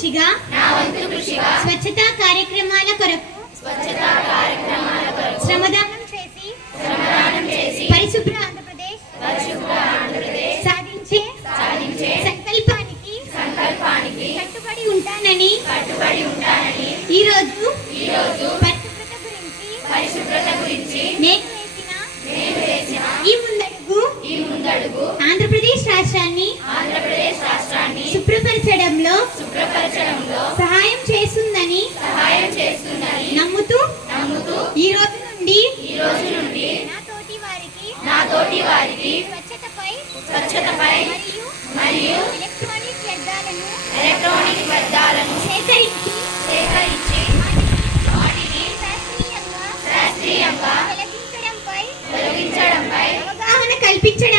కృషిగా స్వచ్ఛతా కార్యక్రమాల కొరకు శ్రమదానం చేసి పరిశుభ్ర ఆంధ్రప్రదేశ్ సాధించే సంకల్పానికి కట్టుబడి ఉంటానని ఈ రోజు పరిశుభ్రత గురించి నేను వేసిన ఈ ముందడుగు ఆంధ్రప్రదేశ్ రాష్ట్రాన్ని శుభ్రపరచడంలో సహాయం చేస్తుందని నమ్ముతూ ఈ రోజు నుండి నా తోటి వారికి స్వచ్ఛతపై మరియు ఎలక్ట్రానిక్ వ్యర్థాలను సేకరించి వాటిని శాస్త్రీయంగా తొలగించడంపై అవగాహన కల్పించడం